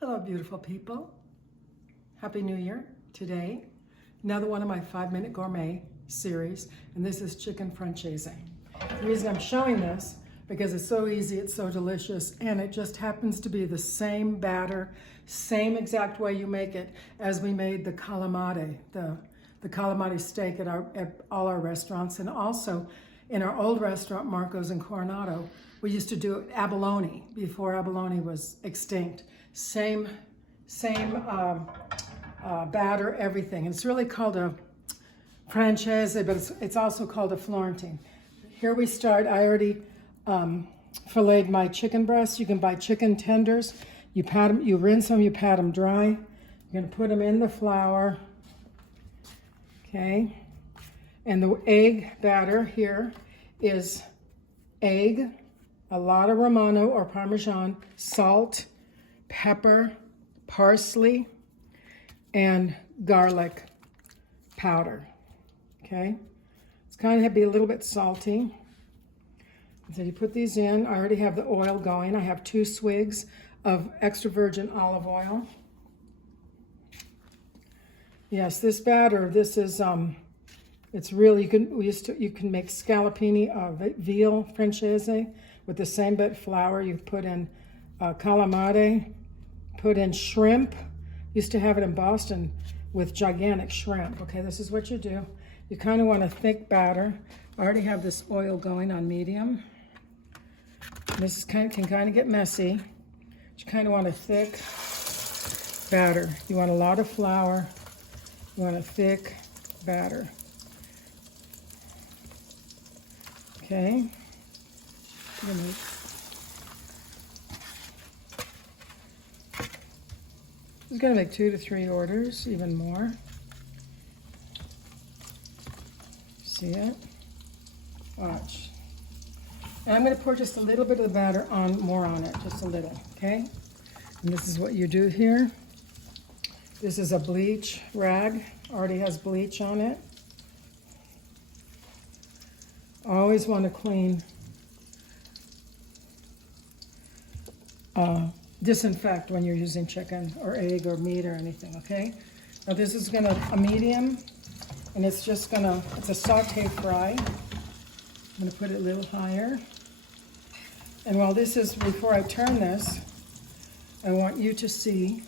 Hello, beautiful people. Happy New Year. Today, another one of my 5-minute gourmet series, and this is chicken francese. The reason I'm showing this, because it's so easy, it's so delicious, and it just happens to be the same batter, same exact way you make it as we made the calamari, the calamari steak at all our restaurants, and also in our old restaurant, Marco's in Coronado, we used to do abalone before abalone was extinct. Same batter, everything. And it's really called a Francese, but it's also called a Florentine. Here we start. I already filleted my chicken breasts. You can buy chicken tenders. You pat them, you rinse them, you pat them dry. You're gonna put them in the flour. Okay. And the egg batter here is egg, a lot of Romano or Parmesan, salt, pepper, parsley, and garlic powder. Okay, it's kind of be a little bit salty. So you put these in. I already have the oil going. I have 2 swigs of extra virgin olive oil. Yes, this batter, this is it's really, you can make scallopini veal francese with the same bit flour. You put in calamari, put in shrimp. Used to have it in Boston with gigantic shrimp. Okay, this is what you do. You kind of want a thick batter. I already have this oil going on medium. This is can kind of get messy. You kind of want a thick batter. You want a lot of flour. You want a thick batter. Okay. I'm going to make 2 to 3 orders, even more. See it? Watch. And I'm going to pour just a little bit of the batter more on it, just a little, okay? And this is what you do here. This is a bleach rag, already has bleach on it. Always want to clean, disinfect when you're using chicken or egg or meat or anything, okay? Now this is a medium, and it's a saute fry. I'm gonna put it a little higher. And while this is, before I turn this, I want you to see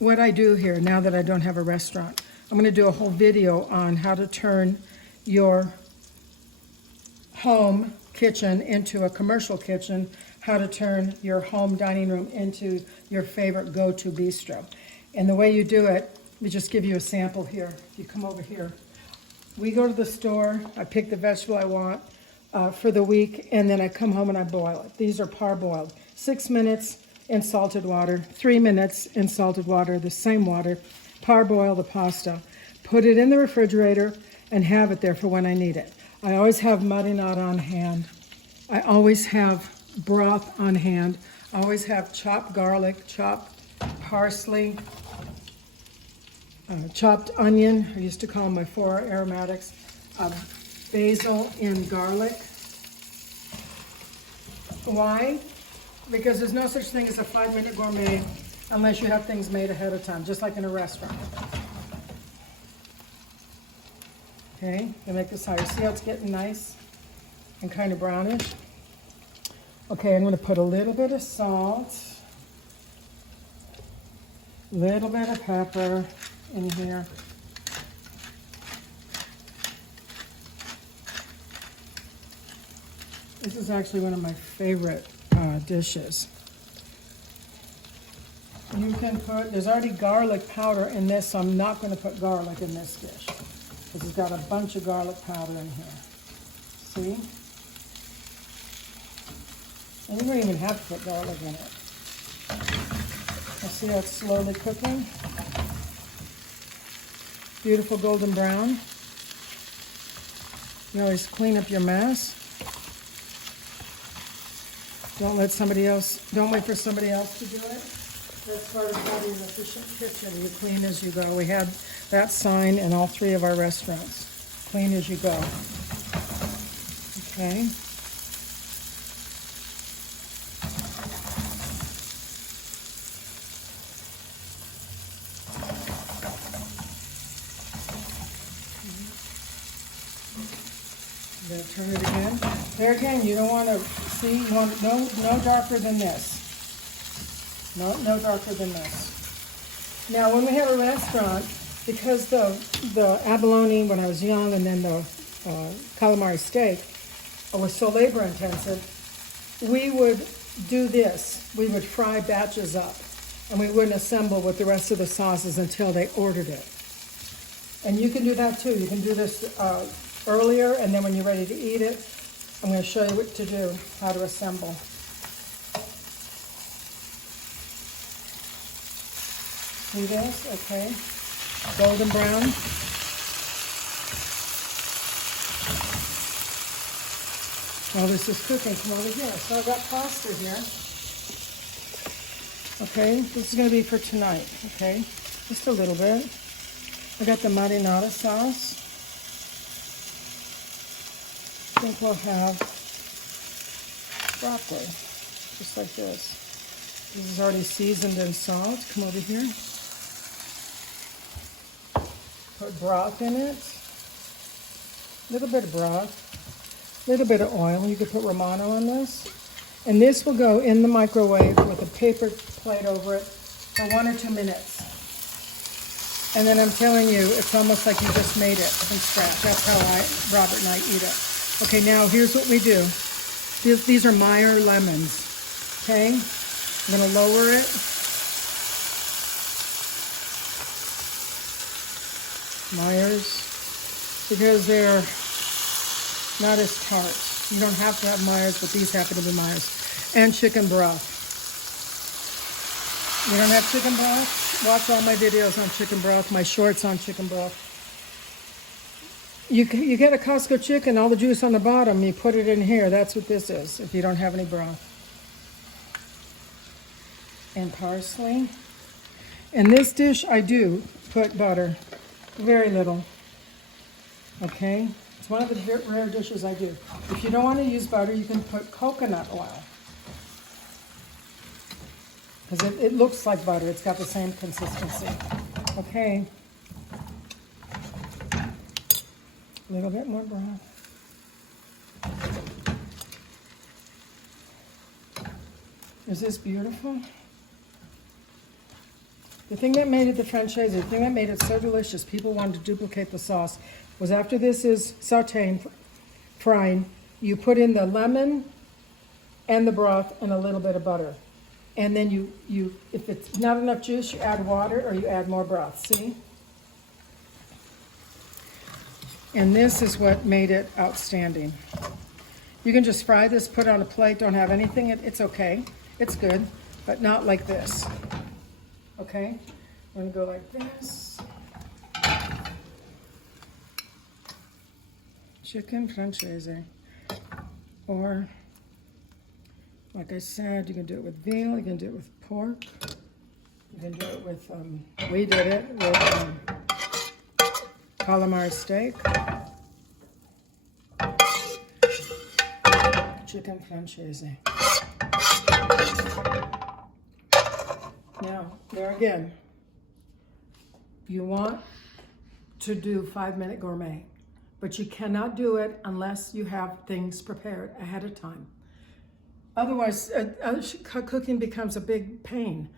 what I do here now that I don't have a restaurant. I'm gonna do a whole video on how to turn your home kitchen into a commercial kitchen, how to turn your home dining room into your favorite go-to bistro. And the way you do it, let me just give you a sample here. If you come over here, we go to the store, I pick the vegetable I want for the week, and then I come home and I boil it. These are parboiled. 6 minutes in salted water, 3 minutes in salted water, the same water, parboil the pasta. Put it in the refrigerator and have it there for when I need it. I always have marinara on hand. I always have broth on hand. I always have chopped garlic, chopped parsley, chopped onion. I used to call them my 4 aromatics. Basil and garlic. Why? Because there's no such thing as a 5-minute gourmet unless you have things made ahead of time, just like in a restaurant. Okay, I make this higher. See how it's getting nice and kind of brownish? Okay, I'm going to put a little bit of salt, a little bit of pepper in here. This is actually one of my favorite dishes. You can put, there's already garlic powder in this, so I'm not going to put garlic in this dish. Because it's got a bunch of garlic powder in here. See? And you don't even have to put garlic in it. Now see how it's slowly cooking? Beautiful golden brown. You always clean up your mess. Don't wait for somebody else to do it. That's part of having an efficient kitchen. You clean as you go. We had that sign in all 3 of our restaurants. Clean as you go. Okay. going to turn it again. There again, you don't want to see, you want no darker than this. No darker than this. Now, when we have a restaurant, because the abalone when I was young and then the calamari steak was so labor intensive, we would do this. We would fry batches up, and we wouldn't assemble with the rest of the sauces until they ordered it. And you can do that too. You can do this earlier, and then when you're ready to eat it, I'm going to show you what to do, how to assemble. See this? Okay. Golden brown. While this is cooking, come over here. So I've got pasta here. Okay, this is going to be for tonight, okay? Just a little bit. I got the marinara sauce. I think we'll have broccoli, just like this. This is already seasoned in salt. Come over here. Put broth in it. A little bit of broth. A little bit of oil. You could put Romano on this. And this will go in the microwave with a paper plate over it for 1 or 2 minutes. And then I'm telling you, it's almost like you just made it from scratch. That's how Robert and I eat it. Okay, now here's what we do. These are Meyer lemons. Okay? I'm going to lower it. Meyers, because they're not as tart. You don't have to have Meyers, but these happen to be Meyers. And chicken broth. You don't have chicken broth? Watch all my videos on chicken broth, my shorts on chicken broth. You get a Costco chicken, all the juice on the bottom, you put it in here. That's what this is, if you don't have any broth. And parsley. In this dish, I do put butter. Very little. Okay? It's one of the rare dishes I do. If you don't want to use butter, you can put coconut oil. Because it looks like butter. It's got the same consistency. Okay. A little bit more broth. Is this beautiful? The thing that made it the Francese, the thing that made it so delicious, people wanted to duplicate the sauce, was after this is sauteing, frying, you put in the lemon and the broth and a little bit of butter. And then you if it's not enough juice, you add water or you add more broth, see? And this is what made it outstanding. You can just fry this, put it on a plate, don't have anything, it's okay. It's good, but not like this. Okay? I'm gonna go like this. Chicken Francese. Or, like I said, you can do it with veal, you can do it with pork, you can do it with, we did it with calamari steak, chicken Francese. Now, there again, you want to do 5-minute gourmet, but you cannot do it unless you have things prepared ahead of time. Otherwise, cooking becomes a big pain.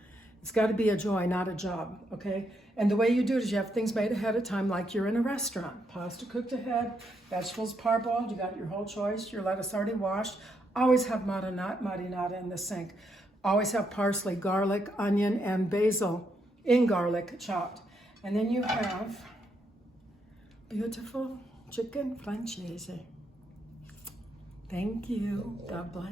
It's got to be a joy, not a job, okay? And the way you do it is you have things made ahead of time like you're in a restaurant. Pasta cooked ahead, vegetables parboiled, you got your whole choice, your lettuce already washed. Always have marinara in the sink. Always have parsley, garlic, onion, and basil in garlic chopped. And then you have beautiful chicken Francese. Thank you. God bless.